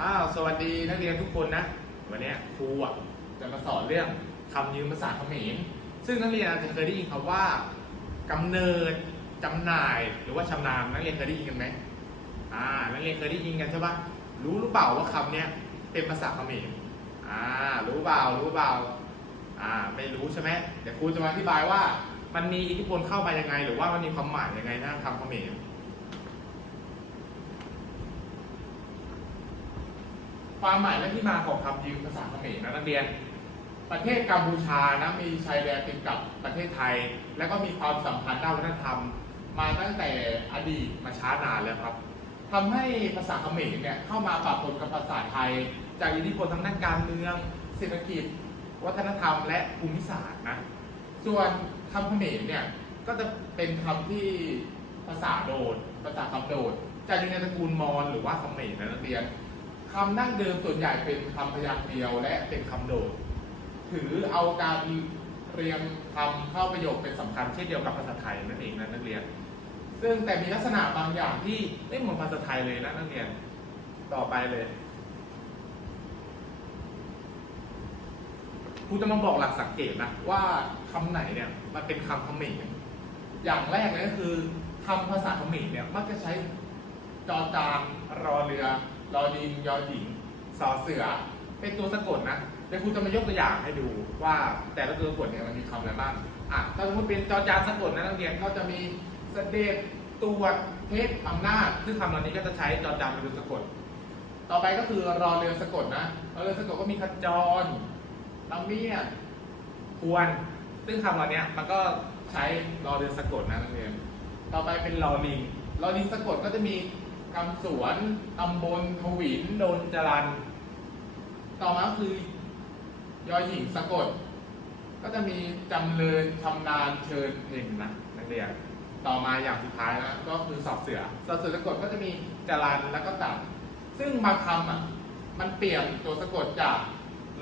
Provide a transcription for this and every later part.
อ้าวสวัสดีนักเรียนทุกคนนะ วันนี้ครูอะจะมาสอนเรื่องคำยืมภาษาเขมรซึ่งนักเรียนอาจจะเคยได้ยินคำว่ากำเนิดจำหน่ายหรือว่าชำนาญนักเรียนเคยได้ยินกันไหมอ่านักเรียนเคยได้ยินกันใช่ปะรู้หรือเปล่าว่าคำเนี้ยเป็นภาษาเขมรอ่ารู้เปล่ารู้เปล่าอ่าไม่รู้ใช่ไหมเดี๋ยวครูจะมาอธิบายว่า มันมีอิทธิพลเข้ามายังไง หรือว่ามันมีความหมายยังไงนะคำเขมร ความหมายและที่มาของคำยืมภาษาเขมรนะนักเรียน ประเทศกัมพูชานะมีชายแดนติดกับประเทศไทย และก็มีความสัมพันธ์ด้านวัฒนธรรม มาตั้งแต่อดีตมาช้านานแล้วครับทำให้ภาษาเขมรเนี่ยเข้ามาปะปนกับภาษาไทย จากอิทธิพลทางด้านการเมือง เศรษฐกิจ วัฒนธรรม และภูมิศาสตร์นะส่วนคำเขมรเนี่ยก็จะเป็นคำที่ภาษาโดดภาษาคำโดดจะอยู่ในตระกูลมอญหรือว่าเขมรนะนักเรียน คำดั้งเดิมส่วนใหญ่เป็นคำพยางค์เดียวและเป็นคำโดด ถือเอาการเรียงคำเข้าประโยคเป็นสำคัญเช่นเดียวกับภาษาไทยนั่นเองนะนักเรียน ซึ่งแต่มีลักษณะบางอย่างที่ไม่เหมือนภาษาไทยเลยนะนักเรียน ต่อไปเลยครูจะมาบอกหลักสังเกตนะว่าคำไหนเนี่ยมันเป็นคำเขมรอย่างแรกเลยก็คือคำภาษาเขมรเนี่ยมักจะใช้จอจานรอเรือ รอดินยอหญิงสอเสือ เป็นตัวสะกดนะเดี๋ยวครูจะมายกตัวอย่างให้ดูว่าแต่ละตัวสะกดเนี่ยมันมีคำอะไรบ้างอะถ้าสมมติเป็นจอจานสะกดนะนักเรียนก็จะมีเสด็จตรวจเทศอำนาจซึ่งคำเหล่านี้ก็จะใช้จอจานเป็นตัวสะกด ต่อไปก็คือรอเรือสะกดนะรอเรือสะกดก็มีขจรลำเมียดควร ซึ่งคำเหล่านี้มันก็ใช้รอเรือสะกดนะนักเรียน ต่อไปเป็นรอลิงรอลิงสะกดก็จะมี คำสวนตำบลทวินโดนจรัน ต่อมาคือยอหญิงสะกด ก็จะมีจำเริญชำนาญเชิญเพ่งนะนักเรียนต่อมาอย่างสุดท้ายนะก็คือสอบเสือสอบเสือสะกดก็จะมีจรันแล้วก็ตัดซึ่งบางคำอะมันเปลี่ยนตัวสะกดจาก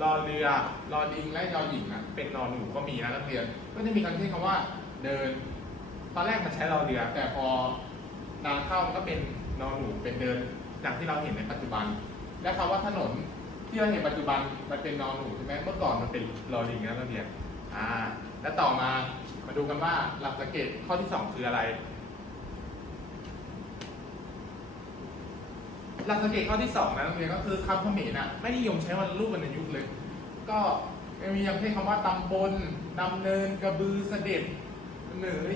รอเรือ รอดิงและยอหญิงอะเป็นนอนหนูก็มีนะนักเรียน ก็จะมีคำเช่นคำว่า เดิน ตอนแรกมันใช้รอเรือ แต่พอนานเข้ามันก็เป็น นอนหนูเป็นเดินอย่างที่เราเห็นในปัจจุบันและคำว่าถนนที่เราเห็นปัจจุบันมันเป็นนอนหนูใช่ไหมเมื่อก่อนมันเป็นรอลิงนะนักเรียนอ่า และต่อมามาดูกันว่าหลักสังเกตข้อที่สองคืออะไร หลักสังเกตข้อที่สองนะนักเรียนก็คือคำเขมรน่ะไม่นิยมใช้วรรณรูปวรรณยุกต์เลย ก็มีอย่างเช่นคำว่าตำบลดำเนินกระบือเสด็จเหนื่อย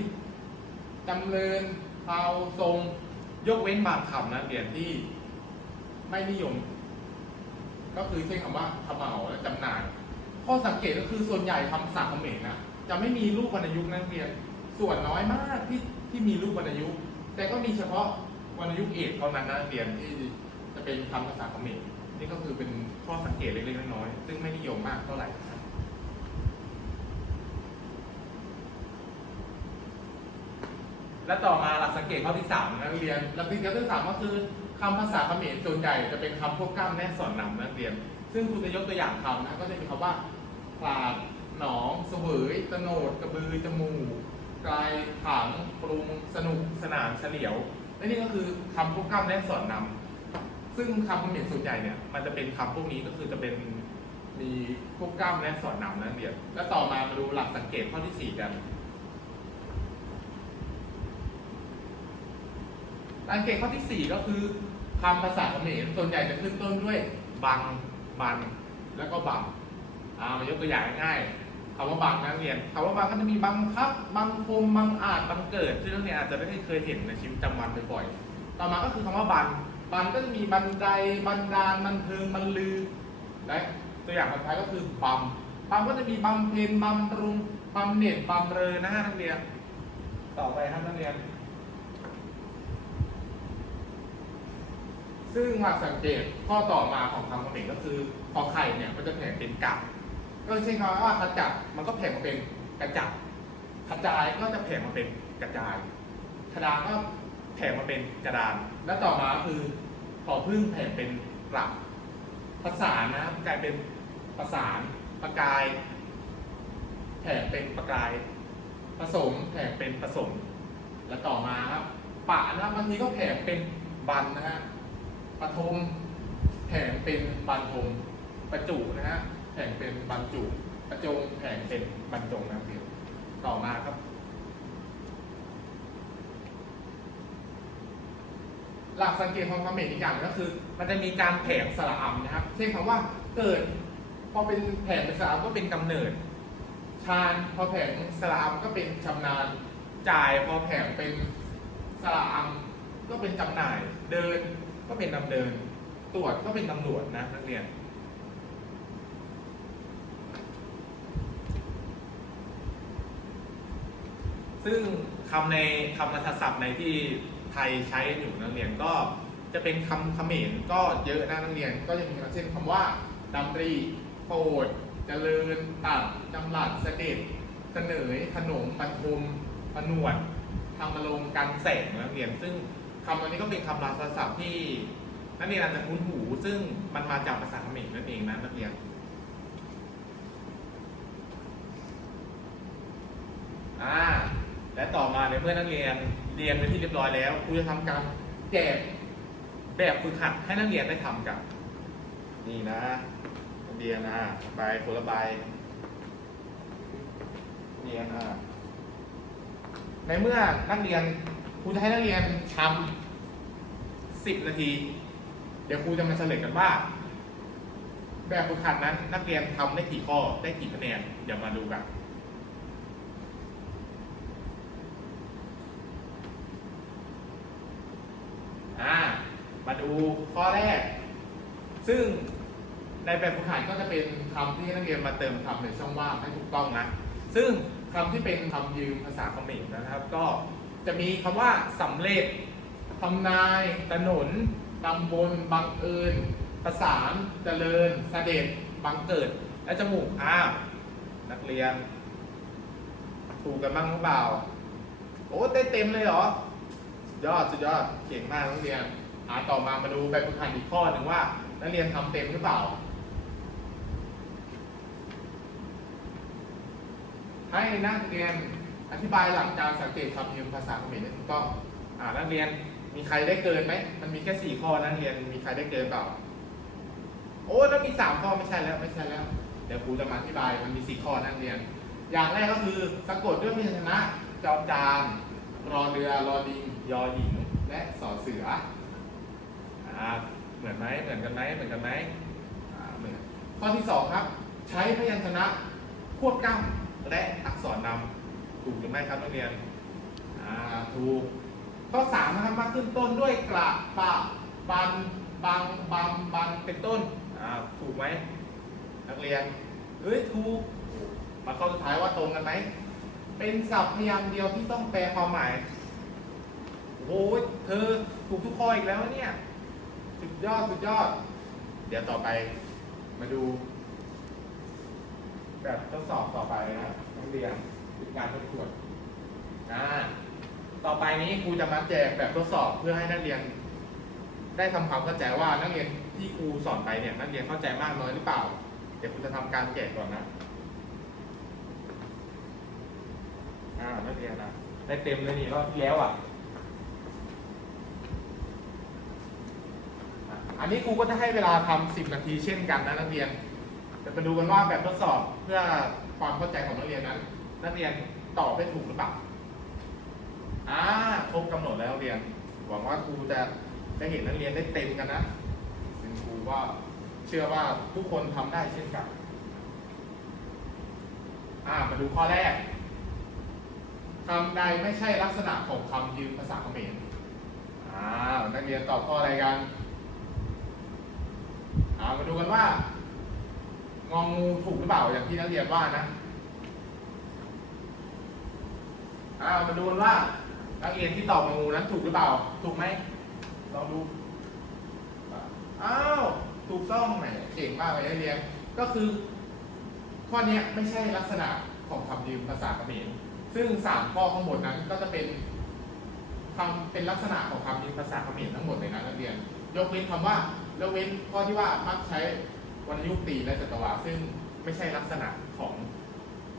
จำเริญเผาทรง ยกเว้นบางคำนะเรียนที่ไม่นิยม ก็คือเช่นคำว่าขมเหมาและจำหน่าย ข้อสังเกตก็คือส่วนใหญ่คำศัพท์เขมรนะจะไม่มีรูปวรรณยุกต์นะเรียน ส่วนน้อยมากที่ที่มีรูปวรรณยุกต์แต่ก็มีเฉพาะวรรณยุกต์เอกเท่านั้นนะเรียนที่จะเป็นคำภาษาเขมรนี่ก็คือเป็นข้อสังเกตเล็กๆน้อยๆซึ่งไม่นิยมมากเท่าไหร่ และต่อมาหลักสังเกตข้อที่สามนักเรียนหลักสังเกตข้อที่สามก็คือคำภาษาเขมรส่วนใหญ่จะเป็นคำพวกกล้ามแน่สอนนำนักเรียน ซึ่งคุณจะยกตัวอย่างคำนะก็จะมีคำว่าปาดหนองเสวยตะโหนดกระบือจมูกไกลถังปรุงสนุกสนานเฉลียวและนี่ก็คือคำพวกกล้ามแน่สอนนำซึ่งคำเขมรส่วนใหญ่เนี่ยมันจะเป็นคำพวกนี้ก็คือจะเป็นมีพวกกล้ามและสอนนำนักเรียน และต่อมามาดูหลักสังเกตข้อที่สี่กัน สังเกตข้อที่ 4 ก็คือคำภาษาเขมรส่วนใหญ่จะขึ้นต้นด้วยบังบันแล้วก็บังอ่ามายกตัวอย่างง่ายคำว่าบังนักเรียนคำว่าบังก็จะมีบังคับบังคมบังอาจบังเกิดซึ่งนักเรียนอาจจะไม่ได้เคยเห็นในชีวิตประจำวันบ่อยๆ ต่อมาก็คือคำว่าบัน บันก็จะมีบันได บันดาล บันเทิง บันลือ และตัวอย่างสุดท้ายก็คือบัมบัมก็จะมีบำเพ็ญบำรุงบำเน็จบำเรอนะฮะนักเรียน ต่อไปครับนักเรียน ซึ่งหลักสังเกตข้อต่อมาของคำเขมรก็คือพอไข่เนี่ยมันจะแผ่เป็นกับก็เช่นคำว่าขจัดมันก็แผ่มาเป็นกระจับกระจายก็จะแผ่มาเป็นกระจายกระดานก็แผ่มาเป็นกระดาน และต่อมาคือพอพึ่งแผ่เป็นกลับภาษานนะครับกลายเป็นประสานประกาย แผ่เป็นประกาย ผสมแผ่เป็นผสม และต่อมาครับปะนะบางทีก็แผ่เป็นบันนะฮะ ปฐมแผงเป็นบรรทมประจุนะฮะแผงเป็นบรรจุประจงแผงเป็นบรรจงนะครับต่อมาครับ หลักสังเกตของคำเขมรอีกอย่างก็คือ มันจะมีการแผงสระอำนะครับ เช่นคำว่าเกิดพอเป็นแผงสระอำก็เป็นกำเนิดชาญพอแผงสระอำก็เป็นชำนาญจ่ายพอแผงเป็นสระอำก็เป็นจำหน่ายเดิน ก็เป็นดำเดิน ตรวจก็เป็นตำรวจนะนักเรียน ซึ่งคำในคำรัฐศัพท์ในที่ไทยใช้อยู่นักเรียนก็จะเป็นคำเขมรก็เยอะนะนักเรียน ก็จะมีเช่นคำว่าดำรีโปรดเจริญตัดจำหลัดเสด็จเสนยขนมบรรทุมผนวดทำมาลงการแสงนักเรียนซึ่ง คำอันนี้ก็เป็นคำรัฐศัพท์ที่นักเรียนอาจจะคุ้นหู ซึ่งมันมาจากภาษาเขมรนั่นเองนะนักเรียนอ่าและต่อมาในเมื่อนักเรียนเรียนไปที่เรียบร้อยแล้วครูจะทำการแจกแบบฝึกหัดให้นักเรียนได้ทำกันนี่นะนักเรียนอะใบคนละใบเรียนอะในเมื่อนักเรียน ครูจะให้นักเรียนทำสิบนาที เดี๋ยวครูจะมาเฉลยกันว่า แบบฝึกหัดนั้น นักเรียนทำได้กี่ข้อได้กี่คะแนนเดี๋ยวมาดูกันอ่ามาดูข้อแรก ซึ่งในแบบฝึกหัดก็จะเป็นคำที่นักเรียนมาเติมคำในช่องว่างให้ถูกต้องนะ ซึ่งคำที่เป็นคำยืมภาษาเขมรนะครับ ก็ จะมีคำว่าสำเร็จทำนายถนนตำบลบังเอิญประสานเจริญเสด็จบังเกิด และจมูกอ้าวนักเรียน ถูกกันบ้างหรือเปล่า โอ้เต้เต็มเลยเหรอ ยอดสุดยอดเก่งมากนักเรียนอาต่อมามาดูแบบฝึกหัดอีกข้อหนึ่งว่า นักเรียนทำเต็มหรือเปล่า ให้นักเรียน อธิบายหลักการสังเกตคำยืมภาษาเขมรให้ถูกต้องอ่านักเรียนมีใครได้เกินไหม มันมีแค่สี่ข้อนักเรียนมีใครได้เกินเปล่า โอ้แล้วมีสามข้อไม่ใช่แล้วไม่ใช่แล้ว เดี๋ยวครูจะมาอธิบายมันมีสี่ข้อนักเรียน อย่างแรกก็คือสะกดด้วยพยัญชนะจอจานรอเรือรอดิงยอหญิงและสอเสืออ่าเหมือนไหมเหมือนกันไหมเหมือนกันไหมอ่าเหมือนข้อที่สองครับ ใช้พยัญชนะควบกล้ำและอักษรนำ ถูกหรือไม่ครับนักเรียนอ่าถูกข้อสามนะครับมาขึ้นต้นด้วยกระปะบันบังบัมบันเป็นต้นอ่าถูกไหมนักเรียนเอ้ยถูกมาข้อสุดท้ายว่าตรงกันไหมเป็นศัพท์พยางค์เดียวที่ต้องแปลความหมายโอ้ยเธอถูกทุกข้ออีกแล้วเนี่ยสุดยอดสุดยอด เดี๋ยวต่อไปมาดู แบบทดสอบต่อไปนะนักเรียน การทดสอบอ่าต่อไปนี้ครูจะมาแจกแบบทดสอบเพื่อให้นักเรียน ได้ทำความเข้าใจว่านักเรียนที่ครูสอนไปเนี่ยนักเรียนเข้าใจมากน้อยหรือเปล่า เดี๋ยวครูจะทำการแจกก่อนนะอ่านักเรียนนะได้เต็มเลยนี่รอบที่แล้วอะอันนี้ครูก็จะให้เวลาทำ10 นาทีเช่นกันนะนักเรียนจะมาดูกันว่าแบบทดสอบเพื่อความเข้าใจของนักเรียนนั้น นักเรียนตอบได้ถูกหรือเปล่าอ่าครบกำหนดแล้วเรียน หวังว่าครูจะได้เห็นนักเรียนได้เต็มกันนะซึ่งครูว่าเชื่อว่าทุกคนทำได้เช่นกันอ่ามาดูข้อแรกคำใดไม่ใช่ลักษณะของคำยืมภาษาเขมรอ้าวนักเรียนตอบข้ออะไรกันอ่ามาดูกันว่างองูถูกหรือเปล่าอย่างที่นักเรียนว่านะ อ้ามาดูกันว่านักเรียนที่ตอบงองูนั้นถูกหรือเปล่า ถูกไหมลองดู อ้าว ถูกต้องไหมเก่งมากเลยนักเรียน ก็คือ ข้อนี้ไม่ใช่ลักษณะของคำยืมภาษาเขมร ซึ่งสามข้อข้างบนนั้นก็จะเป็นคำเป็นลักษณะของคำยืมภาษาเขมรทั้งหมดเลยนะนักเรียน ยกเว้นคำว่ายกเว้นข้อที่ว่ามักใช้วรรณยุกต์ตีและจัตวาซึ่งไม่ใช่ลักษณะของ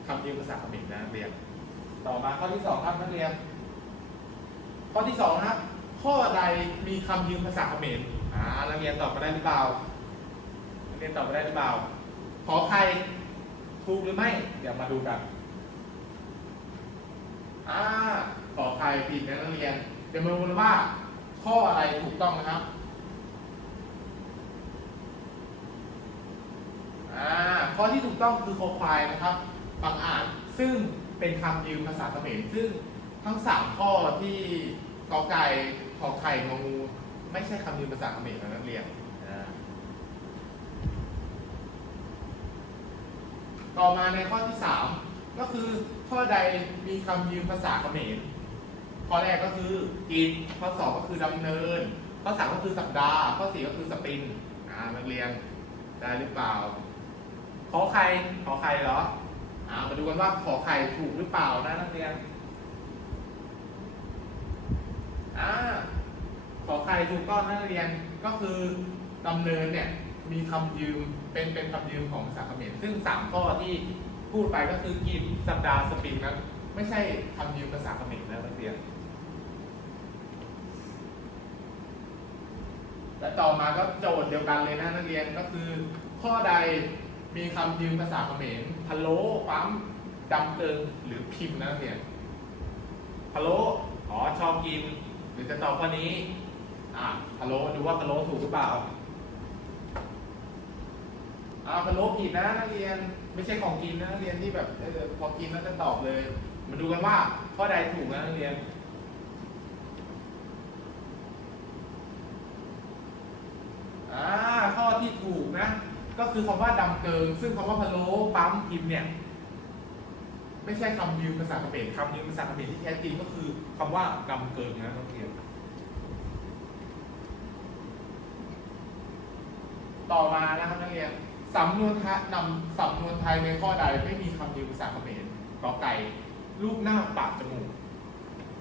คำยืมภาษาเขมรนะนักเรียน ต่อมาข้อที่สองครับนักเรียน ข้อที่สองนะครับ ข้อใดมีคำยืมภาษาเขมรอ่านักเรียนตอบมาได้หรือเปล่าเรียนตอบไปได้หรือเปล่า ขอใครถูกหรือไม่ เดี๋ยวมาดูกันอ่าขอใครผิดนะนักเรียน เดี๋ยวมาดูกันว่า ข้ออะไรถูกต้องนะครับอ่าข้อที่ถูกต้องคือคอควายนะครับบางอ่านซึ่ง เป็นคำยืมภาษาเขมรซึ่งทั้งสามข้อที่กอไก่ขอไข่งองู ไม่ใช่คำยืมภาษาเขมรนะนักเรียนต่อมาในข้อที่สามก็คือข้อใดมีคำยืมภาษาเขมรข้อแรกก็คือกินข้อสองก็คือดำเนิน ข้อสามก็คือสัปดาห์ ข้อสี่ก็คือสปรินต์อ่านักเรียนได้หรือเปล่าขอไข่ขอไข่เหรอ อามาดูกันว่าขอไข่ถูกหรือเปล่านะนักเรียนอ่าขอไข่ถูกต้องนักเรียนก็คือดำเนินเนี่ยมีคำยืมเป็นเป็นคำยืมของภาษาเขมรซึ่งสามข้อที่พูดไปก็คือกินสัปดาห์สปริงนั้นไม่ใช่คำยืมภาษาเขมรนะนักเรียนและต่อมาก็โจทย์เดียวกันเลยนะนักเรียนก็คือข้อใด มีคำยืมภาษาเขมรพะโล้ปั๊มดำเกิงหรือพิมพ์นะนักเรียนพะโล้อ๋อชอบกิน หรือจะตอบข้อนี้ อ่าพะโล้ดูว่าพะโล้ถูกหรือเปล่าอ่าพะโล้ผิดนะนักเรียน ไม่ใช่ของกินนะนักเรียนที่แบบเออพอกินแล้วจะตอบเลย มาดูกันว่าข้อใดถูกนะนักเรียน อ่าข้อที่ถูกนะ ก็ คือคำว่าดำเกิง ซึ่งคำว่าพะโล้ปั๊มพิมพ์เนี่ย ไม่ใช่คำยืมภาษาเขมรคำยืมภาษาเขมรที่แท้จริงก็คือคำว่าดำเกิงนะนักเรียนต่อมานะครับนักเรียนสำนวนไทยนำสำนวนไทยในข้อใดไม่มีคำยืมภาษาเขมรกอไก่รูปหน้าปากจมูก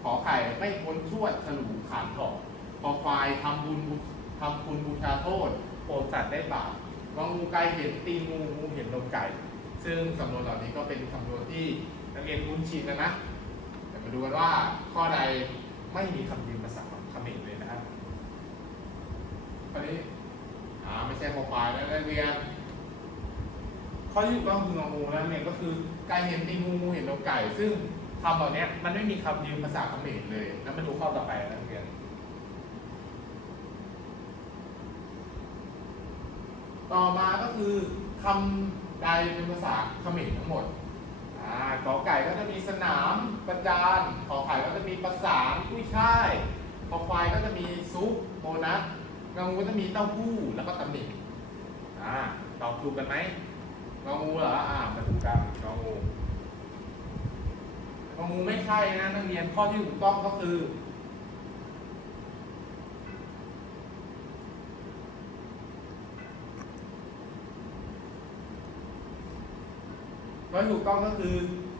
ขอไข่ไม่พ้นชวดฉลูขานถอกขอควายทำบุญบูทำคุณบูชาโทษโปรดสัตว์ได้บาป งองงูไก่เห็นตีงูงูเห็นนมไก่ ซึ่งสำนวนเหล่านี้ก็เป็นสำนวนที่นักเรียนคุ้นชินนะนะเดี๋ยวมาดูกันว่าข้อใดไม่มีคำยืมภาษาเขมรเลยนะครับข้อนี้อ่าไม่ใช่คอควายแล้วนักเรียนข้อที่ถูกต้องคืององูแล้วเนี่ยก็คือไก่เห็นตีงูงูเห็นนมไก่ ซึ่งคำเหล่านี้มันไม่มีคำยืมภาษาเขมรเลย แล้วมาดูข้อต่อไปนะนักเรียน ต่อมาก็คือคำใดเป็นภาษาเขมรทั้งหมดอ่ากอไก่ก็จะมีสนามประจานขอไข่ก็จะมีประสานกุ้ยช่ายขอควายก็จะมีซุปโบนัสงองูก็จะมีเต้าหู้แล้วก็ตำหนิอ่าตอบถูกกันไหมงองูเหรออ่ามาดูกันงองูงองูไม่ใช่นะนักเรียนข้อที่ถูกต้องก็คือ ก็ถูกต้องก็คือ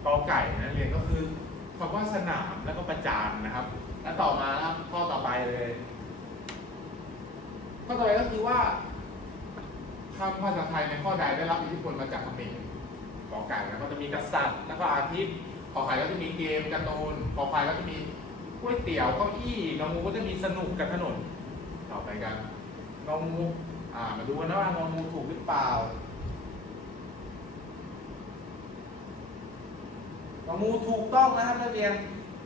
กอไก่นะเรียนก็คือคำว่าสนามแล้วก็ประจานนะครับ แล้วต่อมาครับข้อต่อไปเลยข้อต่อไปก็คือว่าคำภาษาไทยในข้อใดได้รับอิทธิพลมาจากเขมรกอไก่นะก็จะมีกษัตริย์ แล้วก็อาทิตย์ขอไข่ก็จะมีเกมการ์ตูนขอควายก็จะมีก๋วยเตี๋ยวเก้าอี้งองูก็จะมีสนุกกับถนนต่อไปกันงองูอ่ามาดูกันนะว่างองูถูกหรือเปล่า งองูถูกต้องนะครับนักเรียน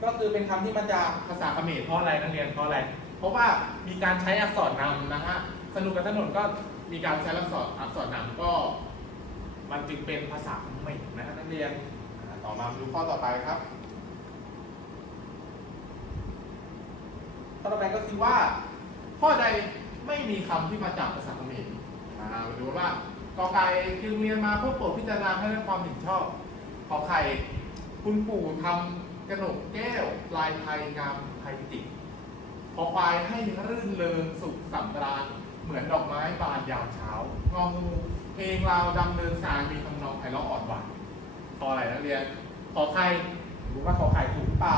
ก็คือเป็นคำที่มาจากภาษาเขมรเพราะอะไรนักเรียนเพราะอะไร เพราะว่ามีการใช้อักษรนำนะฮะสนุกกับถนนก็มีการใช้อักษรอักษรนำก็ มันจึงเป็นภาษาเขมรนะฮะนักเรียนต่อมาดูข้อต่อไปครับข้อต่อไปก็คือว่า ข้อใดไม่มีคำที่มาจากภาษาเขมรอ่ามาดูว่ากอไก่จึงเรียนมาเพื่อโปรดพิจารณาให้ได้ความเห็นชอบขอไข่ คุณปู่ทำกระหนกแก้วลายไทยงามไทยจิตขอควายให้รื่นเริงสุขสำราญเหมือนดอกไม้บานยามเช้างองูเพลงราวดำเนินสายมีทำนองไพเราะอ่อนหวานขออะไรนักเรียน ขอไข่รู้ว่าขอไข่ถูกเปล่า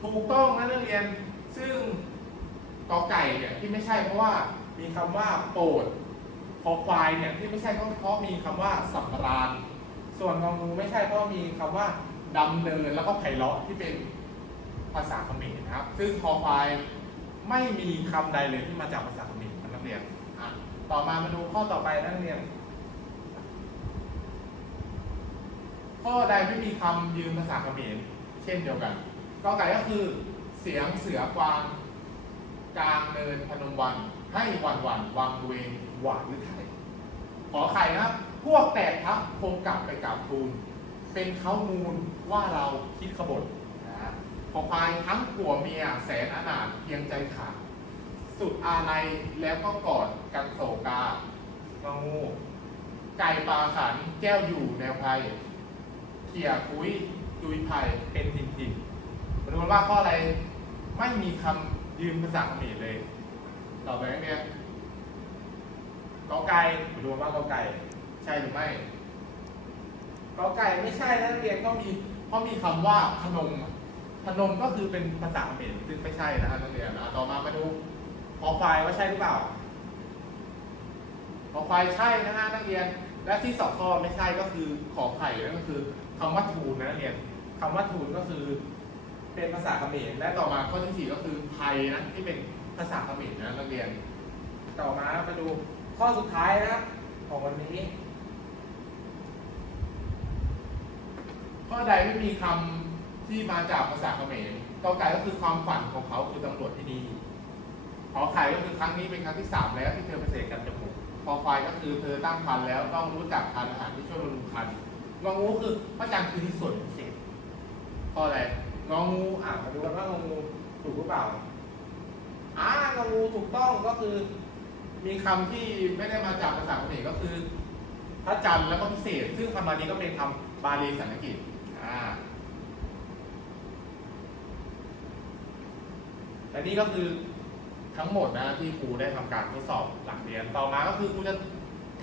ถูกต้องนะนักเรียน ซึ่งกอไก่เนี่ยที่ไม่ใช่เพราะว่ามีคำว่าโปรดคอควายเนี่ยที่ไม่ใช่ก็เพราะมีคำว่าสำราญ ส่วนงองูไม่ใช่เพราะมีคำว่าดำเนินแล้วก็ไพเราะที่เป็นภาษาเขมรนะครับ ซึ่งคอควายไม่มีคำใดเลยที่มาจากภาษาเขมรนะนักเรียนต่อมามาดูข้อต่อไปนักเรียน ข้อใดไม่มีคำยืมภาษาเขมรเช่นเดียวกันกอไก่ก็คือเสียงเสือกวางกลางเนินพนมวันให้วันวันวังเวงหวานหรือไทยขอไข่นะครับ พวกแตกทับคงกลับไปกราบทูล เป็นเขามูลว่าเราคิดขบฏนะขอควายทั้งผัวเมียแสนอนาถเพียงใจขาดสุดอาลัยแล้วก็กอดกันโศกางองูไก่ปลาขันแก้วอยู่แนวไพเขี่ยคุยจุยไผ่เป็นทินทินมาดูกันว่าข้ออะไรไม่มีคำยืมภาษาเขมรเลย ต่อไปเรียกอไก่มาดูกันว่ากอไก่ ใช่หรือไม่กอไก่ไม่ใช่นักเรียนก็มีเพราะมีคำว่าพนมพนมก็คือเป็นภาษาเขมรซึ่งไม่ใช่นะครับนักเรียนอะต่อมามาดูคอควายว่าใช่หรือเปล่าขอควายใช่นะฮะนักเรียน และที่สองข้อไม่ใช่ก็คือขอไข่นั่นก็คือคำว่าทูลนะนักเรียนคำว่าทูลก็คือ เป็นภาษาเขมรและต่อมาข้อที่สี่ก็คือไทยนะที่เป็นภาษาเขมรนะนักเรียน ต่อมามาดูข้อสุดท้ายนะของวันนี้ ข้อใดไม่มีคำที่มาจากภาษาเขมรกอไก่ก็คือความฝันของเขาคือตำรวจที่ดีขอไข่ก็คือครั้งนี้เป็นครั้งที่สามแล้วที่เธอไปเสกกันจมูกคอควายก็คือเธอตั้งครรภ์แล้วต้องรู้จักทานอาหารที่ช่วยบำรุงครรภ์งองูคือพระจันทร์คือที่ส่วนพิเศษข้ออะไรงองูอ่านมาดูกันว่างองูถูกหรือเปล่าอ่างองูถูกต้องก็คือ มีคำที่ไม่ได้มาจากภาษาเขมรก็คือพระจันทร์แล้วก็พิเศษ ซึ่งคำมานี้ก็เป็นคำบาลีสันสกฤต อ่าและนี่ก็คือทั้งหมดนะที่ครูได้ทำการทดสอบหลังเรียน ต่อมาก็คือครูจะ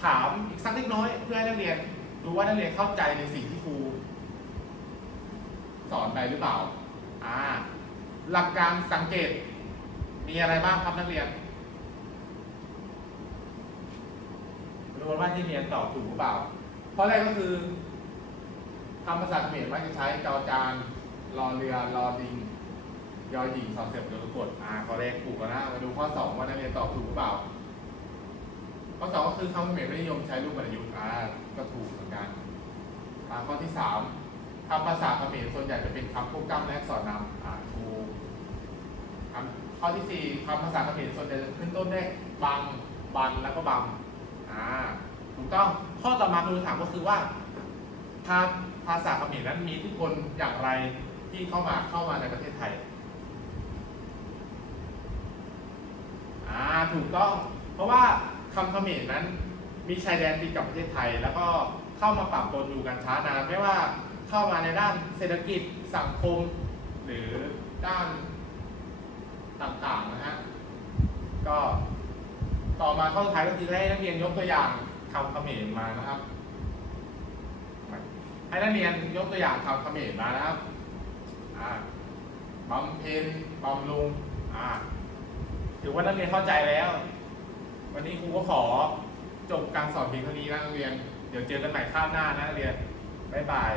ถามอีกสักเล็กน้อย เพื่อให้นักเรียนดูว่านักเรียนเข้าใจในสิ่งที่ครูสอนไปหรือเปล่า อ่า หลักการสังเกตมีอะไรบ้างครับนักเรียนดูว่าที่เรียนตอบถูกหรือเปล่าเพราะแรกก็คือ คำภาษาเขมรว่าจะใช้จอจานรอเรือรอดิงยอหญิงสองเสร็จโดยกดอ่าข้อแรกถูกแล้วนะมาดูข้อสองว่านักเรียนตอบถูกหรือเปล่า ข้อสองก็คือคำเขมรไม่นิยมใช้รูปวรรยุกต์อ่าก็ถูกเหมือนกันอ่าข้อที่สามคำภาษาเขมรส่วนใหญ่จะเป็นคำควบกล้ำและสอักษรนำอ่าถูกข้อที่สี่คำภาษาเขมรส่วนใหญ่จะขึ้นต้นด้วยบังบันแล้วก็บังอ่าถูกต้องข้อต่อมาคือถามก็คือว่าภา ภาษาเขมรนั้นมีทธิพลอย่างไรที่เข้ามาเข้ามาในประเทศไทยอ่าถูกต้อง เพราะว่าคำเขมรนั้นมีชายแดนติดกับประเทศไทย แล้วก็เข้ามาปรับปนอยู่กันช้านานไม่ว่าเข้ามาในด้านเศรษฐกิจสังคม หรือด้านต่างๆนะฮะก็ต่อมาข้อสุดท้ายก็คือให้นักเรียนยกตัวอย่างคำเขมรมานะครับ ให้นักเรียนยกตัวอย่างคำเขมรมานะครับอ่าบำเพ็ญบำรุงอ่าถือว่านักเรียนเข้าใจแล้ว วันนี้ครูก็ขอจบการสอนเพียงเท่านี้นะนักเรียน เดี๋ยวเจอกันใหม่ข้ามหน้านะนักเรียนบ๊ายบาย